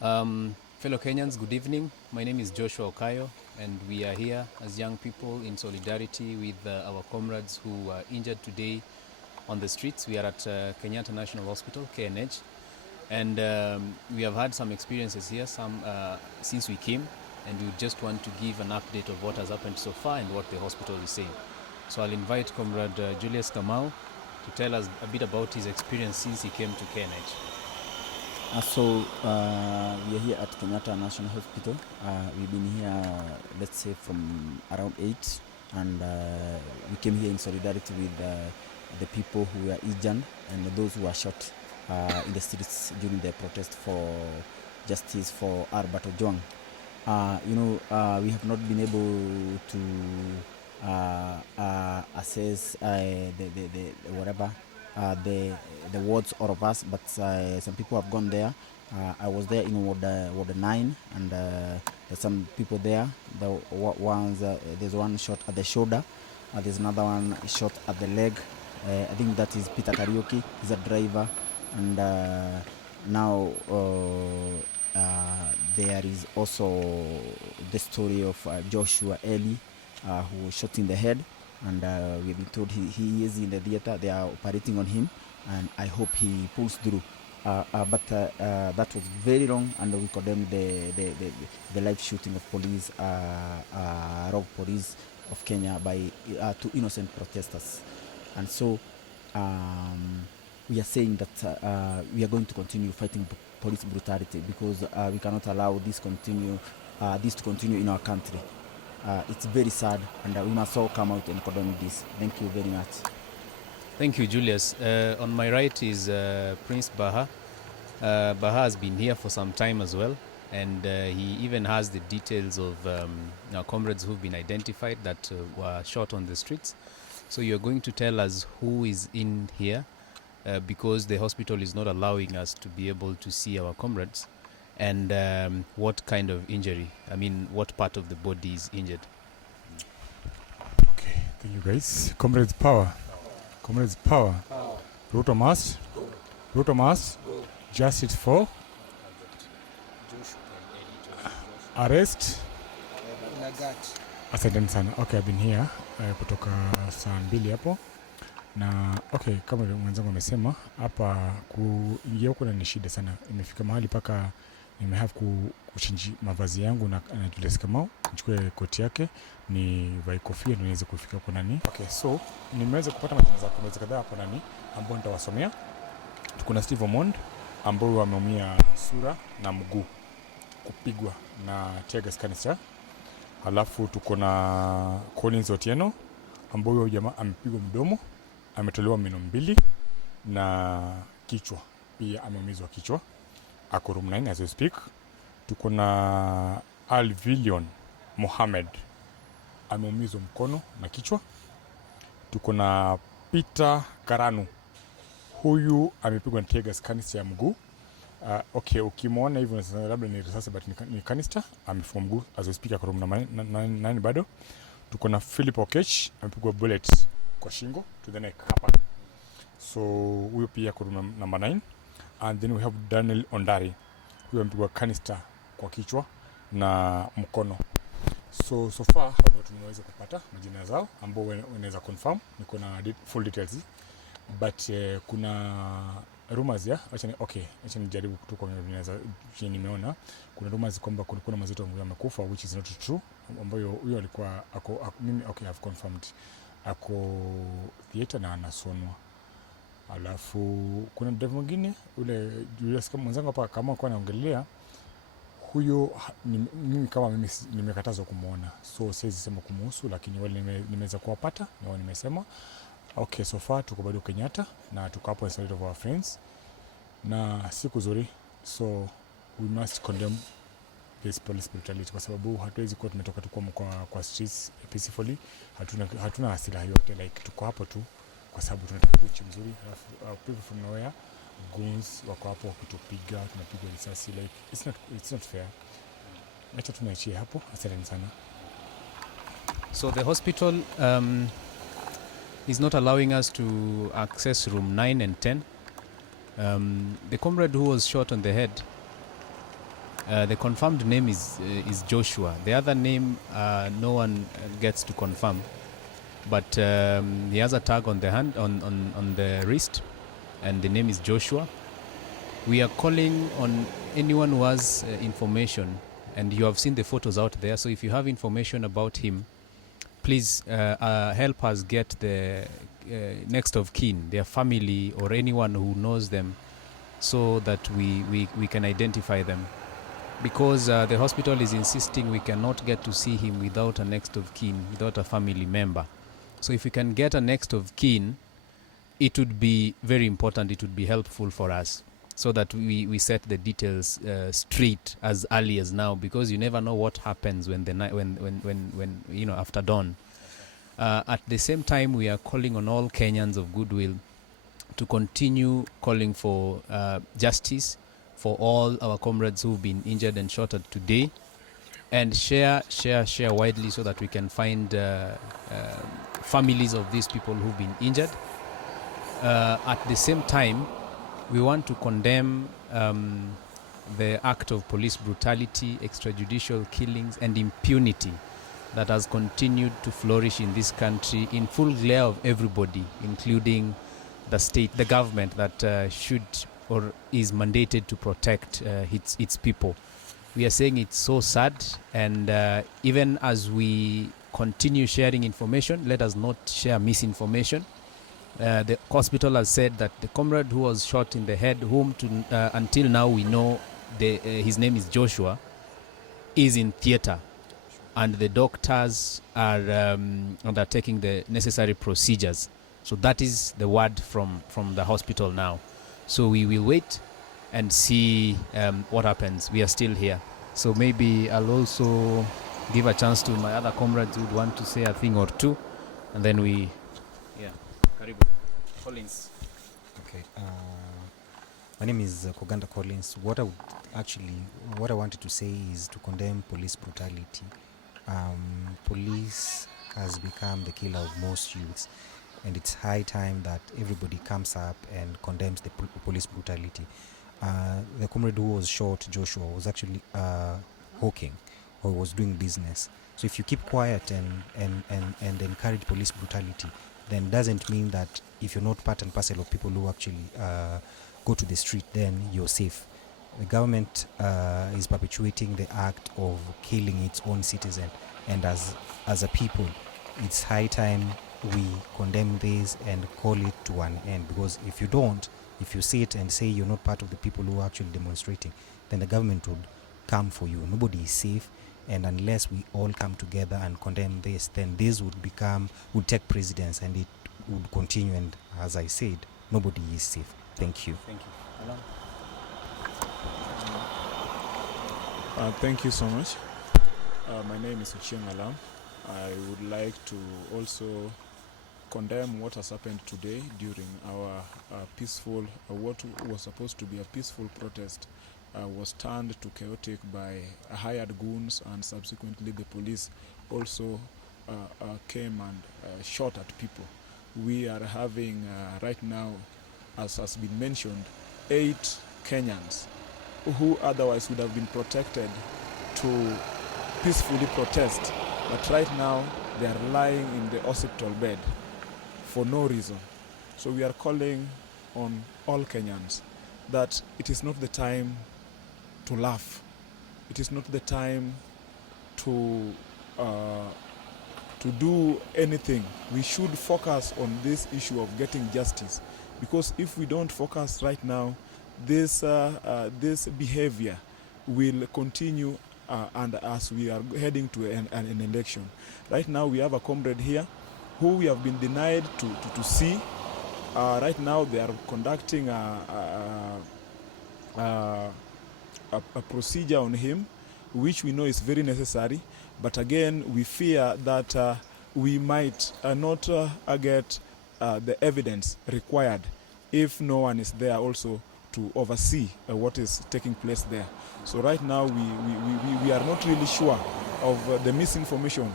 Fellow Kenyans, good evening. My name is Joshua Okayo, and we are here as young people in solidarity with our comrades who were injured today on the streets. We are at Kenyatta National Hospital, KNH, and we have had some experiences here since we came, and we just want to give an update of what has happened so far and what the hospital is saying. So I'll invite Comrade Julius Kamau to tell us a bit about his experience since he came to KNH. We are here at Kenyatta National Hospital. We've been here, let's say, from around 8, and we came here in solidarity with the people who were injured and those who were shot in the streets during the protest for justice for Albert Ojwang. We have not been able to assess the wards, all of us, but some people have gone there. I was there in ward 9, and there's some people there. There's one shot at the shoulder, there's another one shot at the leg. I think that is Peter Karaoke. He's a driver, and now there is also the story of Joshua Eli, who was shot in the head, and we've been told he is in the theater. They are operating on him, and I hope he pulls through. But that was very wrong, and we condemn the live shooting of police, rogue police of Kenya by 2 innocent protesters. And so we are saying that we are going to continue fighting police brutality, because we cannot allow this to continue in our country. It's very sad, and we must all come out and condemn this. Thank you very much. Thank you, Julius. On my right is Prince Baha. Baha has been here for some time as well, and he even has the details of our comrades who've been identified that were shot on the streets. So you're going to tell us who is in here, because the hospital is not allowing us to be able to see our comrades, and what kind of injury, what part of the body is injured. Okay, thank you guys. Comrades power. Comrades power. Ruto must. Ruto must. Justice for. Arrest. Asante sana. Okay, I've been here kutoka saa 2 hapo. Na okay, kama mwenzangu amesema hapa, kuingia huko ni shida sana. Imefika mahali paka nimehave kuchange mavazi yangu na Julius Kamau, nichukue koti yake, ni vai kofia ndio niweze kufika huko nani. Okay, so nimeweza kupata majina za comrades kadhaa hapo nani ambao nitawasomea. Tuko na Steve Omond ambao ameumia sura na mguu kupigwa na tear gas canister. Halafu tuko na Collins Otieno ambao huyo jamaa amepigwa mdomo, ametolewa meno 2 na kichwa pia ameumizwa kichwa. Ako room 9 as we speak. Tuko na Alvilion Mohamed ameumizwa mkono na kichwa. Tuko na Peter Karanu, huyu amepigwa na tear gas canister ya mguu. Okay, ukimwona hivyo unasema labda ni risasi, but ni canister. Amefungwa mguu as we speak, ako room 9 bado. Tuko na Philip Okech amepigwa bullet kwa shingo to the neck hapa. So huyo pia ako room number 9. And then we have Daniel Ondari, huyo amepigwa canister kwa kichwa na mkono. So far hao ndio tumeweza kupata majina zao ambao unaweza confirm. Niko na full details, but kuna rumors ya acha nijaribu kutoka kwa vinaweza nimeona. Kuna rumors kwamba kuna mazito ambayo amekufa, which is not true, ambayo huyo alikuwa mimi I've confirmed ako theater na anasonwa. Alafu kuna driver mwingine ule Julius kama mwenzangu hapa kama kwa anaongelea huyo, mimi kama mimi nimekatazwa kumuona, so siwezi sema kumhusu, lakini wale nimeweza kuwapata na wao nimesema. Okay, so far tuko bado Kenyatta na tuko hapo in side of our friends na siku nzuri, so we must condemn this police brutality, kwa sababu hatuwezi kuwa tumetoka tu kwa streets peacefully. Hatuna hasira yote, like tuko hapo tu kwa sababu tunataka kuishi mzuri. People from nowhere, goons wako hapo kutupiga, tunapigwa risasi, like it's not fair. Acha tunaachia hapo. Asante sana. So the hospital is not allowing us to access room 9 and 10. The comrade who was shot on the head, The confirmed name is Joshua. The other name, no one gets to confirm. But he has a tag on the hand, on the wrist, and the name is Joshua. We are calling on anyone who has information, and you have seen the photos out there. So if you have information about him, please help us get the next of kin, their family, or anyone who knows them, so that we can identify them. Because the hospital is insisting we cannot get to see him without a next of kin, without a family member. So if we can get a next of kin, it would be very important, it would be helpful for us, so that we set the details straight as early as now, because you never know what happens when the night, when you know, after dawn. At the same time, we are calling on all Kenyans of goodwill to continue calling for justice for all our comrades who've been injured and shot at today, and share widely, so that we can find families of these people who've been injured. At the same time, we want to condemn the act of police brutality, extrajudicial killings, and impunity that has continued to flourish in this country in full glare of everybody, including the state, the government that should or is mandated to protect its people. We are saying it's so sad, and even as we continue sharing information, let us not share misinformation. The hospital has said that the comrade who was shot in the head, whom until now we know his name is Joshua, is in theater, and the doctors are undertaking the necessary procedures. So that is the word from the hospital now. So we will wait and see what happens. We are still here. So maybe I'll also give a chance to my other comrades who would want to say a thing or two, and then Karibu. Collins. Okay. My name is Koganda Collins. What I wanted to say is to condemn police brutality. Police has become the killer of most youths, and it's high time that everybody comes up and condemns the police brutality. The comrade who was shot, Joshua, was actually hawking, or was doing business. So if you keep quiet and encourage police brutality, then doesn't mean that if you're not part and parcel of people who actually go to the street, then you're safe. The government is perpetuating the act of killing its own citizen, and as a people, it's high time we condemn this and call it to an end. Because if you don't, if you sit and say you're not part of the people who are actually demonstrating, then the government would come for you. Nobody is safe, and unless we all come together and condemn this, then this would take precedence, and it would continue. And as I said, nobody is safe. Thank you. Thank you. Alan? Thank you so much. My name is Ochieng Alam. I would like to also condemn what has happened today during our peaceful, what was supposed to be a peaceful protest was turned to chaotic by hired goons, and subsequently the police also came and shot at people. We are having right now, as has been mentioned, 8 Kenyans who otherwise would have been protected to peacefully protest, but right now they are lying in the hospital bed for no reason. So we are calling on all Kenyans that it is not the time to laugh. It is not the time to do anything. We should focus on this issue of getting justice, because if we don't focus right now, this behavior will continue, and as we are heading to an election. Right now we have a comrade here who we have been denied to see. Right now they are conducting a procedure on him, which we know is very necessary, but again we fear that we might not get the evidence required if no one is there also to oversee what is taking place there. So right now we are not really sure of the misinformation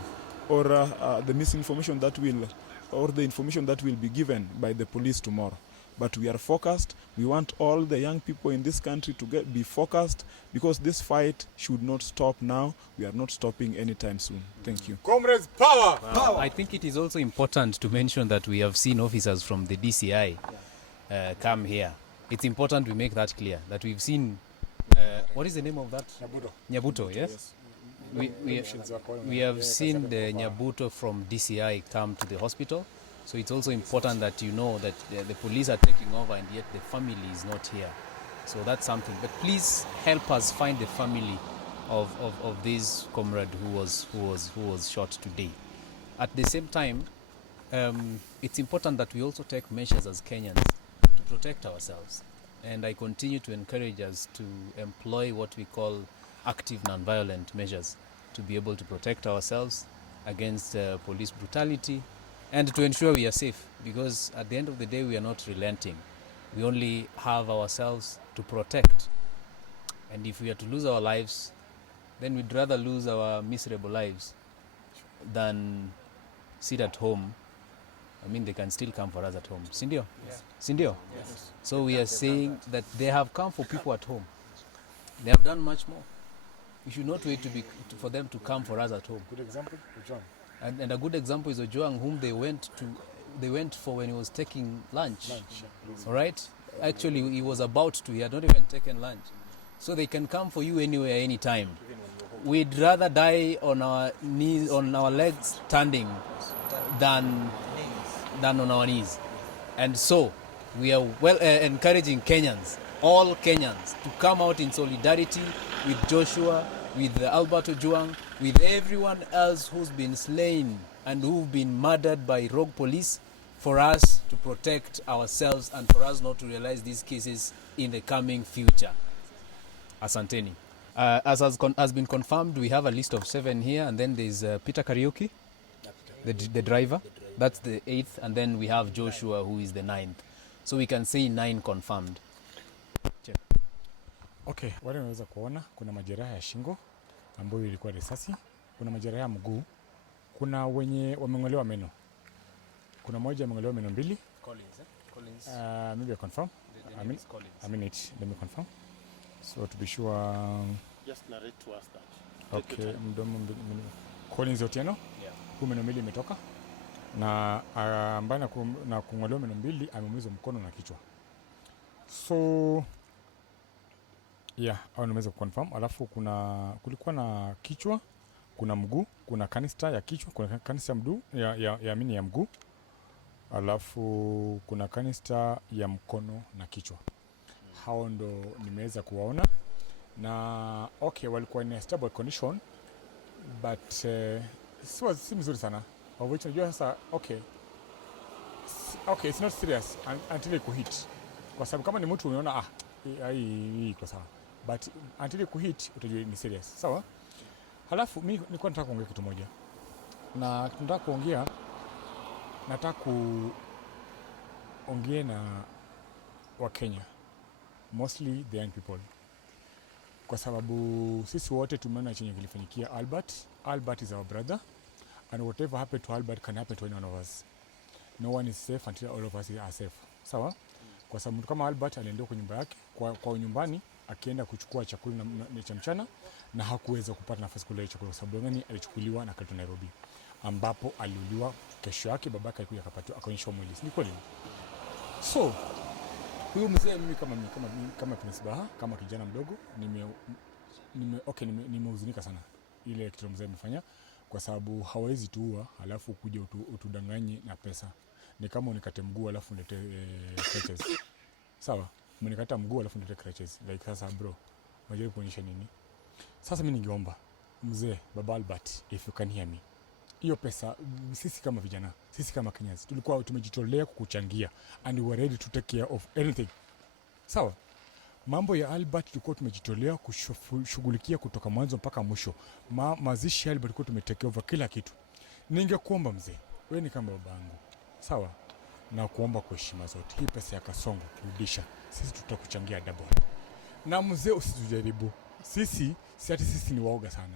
or the misinformation that will, or the information that will be given by the police tomorrow. but we are focused. We want all the young people in this country to be focused, because this fight should not stop now. We are not stopping anytime soon. Thank you. Comrades, power! Power! I think it is also important to mention that we have seen officers from the DCI come here. It's important we make that clear, that we've seen, what is the name of that? Nyabuto, yes? We have seen the Nyabuto from DCI come to the hospital. So it's also important that you know that the police are taking over and yet the family is not here. So that's something. But please help us find the family of this comrade who was shot today. At the same time, it's important that we also take measures as Kenyans to protect ourselves. And I continue to encourage us to employ what we call active non-violent measures to be able to protect ourselves against police brutality and to ensure we are safe, because at the end of the day we are not relenting. We only have ourselves to protect. And if we are to lose our lives, then we'd rather lose our miserable lives than sit at home. I mean, they can still come for us at home. Sindio? Yes. Sindio? Yes. So we are saying that they have come for people at home. They have done much more. We should not wait for them to come for us at home. Good example, Ojwang. And a good example is Ojwang, whom they went for when he was taking lunch. All right? Actually, he was about to. He had not even taken lunch. So they can come for you anywhere, anytime. We'd rather die on our knees, on our legs, standing, than on our knees. And so we are encouraging Kenyans, all Kenyans, to come out in solidarity with Joshua, with Albert Ojwang, with everyone else who's been slain and who've been murdered by rogue police, for us to protect ourselves and for us not to realize these cases in the coming future. Asanteni. As has been confirmed, we have a list of 7 here, and then there's Peter Karaoke, the driver. That's the 8th, and then we have Joshua, who is the 9th. So we can say 9 confirmed. Check. Okay, wale unaweza kuona kuna majeraha ya shingo ambayo ilikuwa risasi, kuna majeraha ya mguu, kuna wenye wameng'olewa meno. Kuna mmoja ameng'olewa meno 2. Collins. Maybe I confirm. I mean it. Let me confirm. So to be sure. Just narrate to us that. Okay, mdomo Collins Otieno. Yeah. Meno 2 imetoka. Na ambaye na kung'olewa meno 2 ameumizwa mkono na kichwa. So yeah, au nimeweza kuconfirm. Alafu kulikuwa na kichwa, kuna mguu, kuna kanister ya kichwa, kuna kanister ya mguu ya mguu. Alafu kuna kanister ya mkono na kichwa. Hao ndo nimeweza kuwaona. Na okay, walikuwa in a stable condition, but si mzuri sana. Of which unajua sasa okay, it's not serious until you hit. Kwa sababu kama ni mtu unaona hii iko sawa, but until you hit utajua ni serious. Sawa? Halafu mimi nilikuwa nataka kuongea kitu moja. Na nataka kuongea na Wakenya, mostly the young people, kwa sababu sisi wote tumeona chenye kilifanyikia Albert. Albert is our brother, and whatever happened to Albert can happen to any one of us. No one is safe until all of us are safe. Sawa? Kwa sababu mtu kama Albert alienda kwa nyumba yake, kwa nyumbani akienda kuchukua chakula na cha mchana, na hakuweza kupata nafasi kula chakula kwa sababu gani? Alichukuliwa na kaletwa Nairobi, ambapo aliuliwa. Kesho yake babake alikuja akapatiwa, akaonyeshwa mwili. Ni kweli? So huyu mzee, mimi kama Prince Baha, kama kijana mdogo, nimehuzunika sana ile kitu mzee amefanya, kwa sababu hawezi tuua alafu kuja utudanganye na pesa. Ni kama unikate mguu alafu nilete crutches. Sawa? Umenikata mguu alafu nilete crutches. Like sasa bro, unajaribu kuonyesha nini? Sasa mimi ningeomba mzee, baba Albert, if you can hear me, hiyo pesa sisi kama vijana, sisi kama Kenyans tulikuwa tumejitolea kukuchangia, and we were ready to take care of anything. Sawa? Mambo ya Albert tulikuwa tumejitolea kushughulikia kutoka mwanzo mpaka mwisho. Mazishi ya Albert tulikuwa tumetake over kila kitu. Ningekuomba mzee, wewe ni kama babangu. Sawa? Na kuomba kwa heshima zote, hii pesa ya Kasongo rudisha. Sisi tutakuchangia double. Na mzee usijaribu. Sisi ni waoga sana.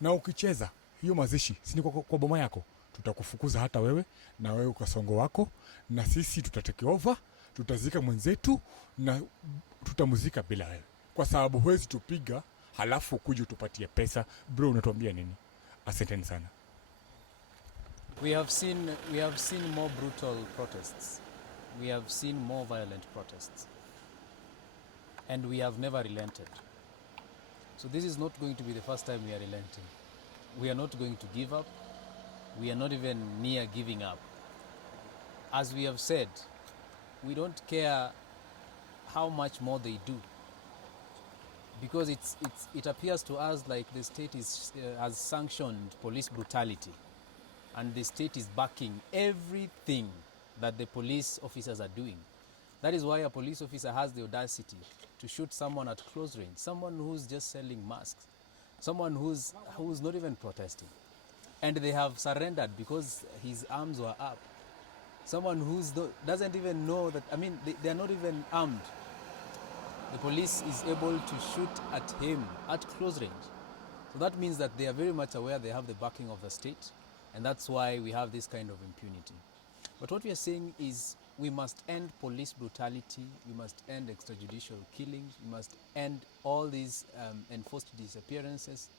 Na ukicheza hiyo mazishi, si ni kwa boma yako, tutakufukuza hata wewe na wewe Kasongo wako, na sisi tutatake over. tutazika mwenzetu na tutamuzika bila wewe, kwa sababu huwezi tupiga halafu kuja tupatie pesa. Bro, unatuambia nini? Asanteni sana. We have seen more brutal protests. We have seen more violent protests. And we have never relented. So this is not going to be the first time we are relenting. We are not going to give up. We are not even near giving up. As we have said, we don't care how much more they do, because it appears to us like the state has sanctioned police brutality, and the state is backing everything that the police officers are doing. That is why a police officer has the audacity to shoot someone at close range, someone who's just selling masks, someone who's not even protesting. And they have surrendered because his arms were up. Someone who doesn't even know that, they are not even armed. The police is able to shoot at him at close range. So that means that they are very much aware they have the backing of the state, and that's why we have this kind of impunity. But what we are saying is we must end police brutality, we must end extrajudicial killings, we must end all these enforced disappearances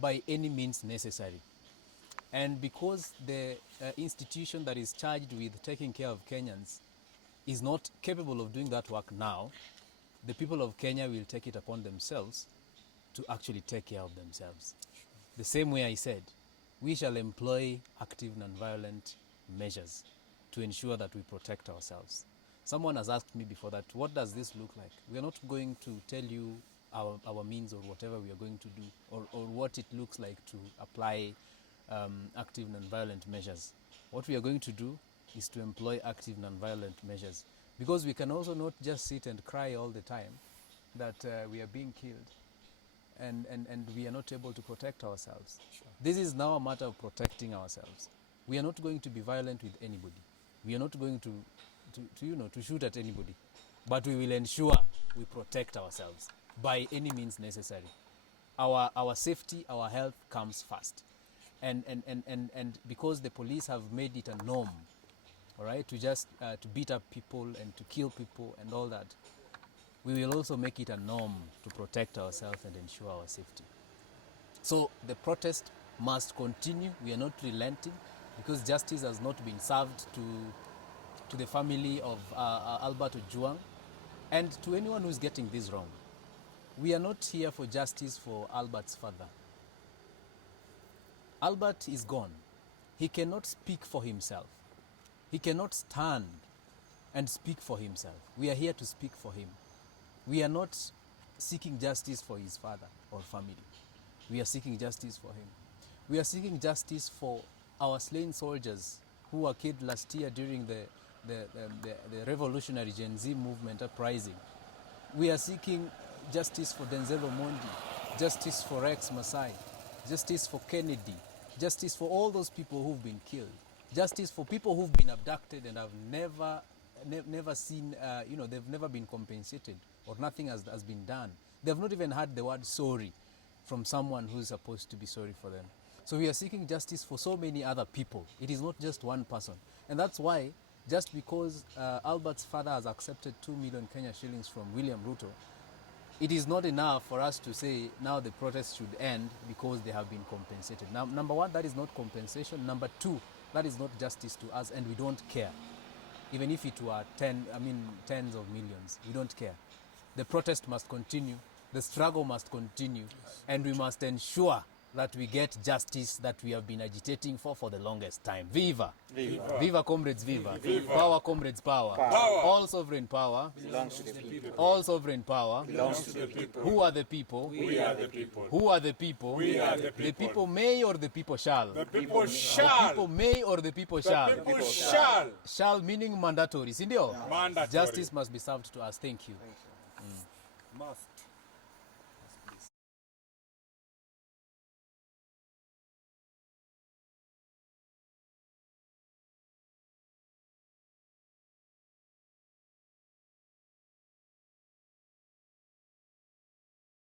by any means necessary. And because the institution that is charged with taking care of Kenyans is not capable of doing that work now, the people of Kenya will take it upon themselves to actually take care of themselves. The same way I said, we shall employ active non-violent measures to ensure that we protect ourselves. Someone has asked me before that, what does this look like? We are not going to tell you our means or whatever we are going to do, or what it looks like to apply active non-violent measures. What we are going to do is to employ active non-violent measures, because we can also not just sit and cry all the time that we are being killed and we are not able to protect ourselves. Sure. This is now a matter of protecting ourselves. We are not going to be violent with anybody. We are not going to shoot at anybody, but we will ensure we protect ourselves by any means necessary. Our safety, our health comes first. And because the police have made it a norm, all right, to just to beat up people and to kill people and all that, we will also make it a norm to protect ourselves and ensure our safety. So the protest must continue. We are not relenting, because justice has not been served to the family of Albert Ojwang and to anyone who's getting this wrong. We are not here for justice for Albert's father. Albert is gone. He cannot speak for himself. He cannot stand and speak for himself. We are here to speak for him. We are not seeking justice for his father or family. We are seeking justice for him. We are seeking justice for our slain soldiers who were killed last year during the revolutionary Gen Z movement uprising. We are seeking justice for Denzel Omondi, justice for Rex Masai, justice for Kennedy, justice for all those people who've been killed, justice for people who've been abducted and have never seen, they've never been compensated, or nothing has been done. They've not even heard the word sorry from someone who's supposed to be sorry for them. So we are seeking justice for so many other people. It is not just one person. And that's why, just because Albert's father has accepted 2 million Kenya shillings from William Ruto, it is not enough for us to say now the protests should end because they have been compensated. Now, number one, that is not compensation. Number two, that is not justice to us, and we don't care. Even if it were tens of millions, we don't care. The protest must continue, the struggle must continue, and we must ensure that we get justice that we have been agitating for the longest time. Viva! Viva! Viva Comrades, viva! Viva. Power, Comrades, power! All sovereign power belongs to the people. All sovereign power belongs to the people. Who are the people? We are the people. Who are the people? We are the people. The people may or the people shall? The people shall. The people may or the people shall? The people shall. Shall meaning mandatory. Sindio? Mandatory. Justice must be served to us. Thank you. Must.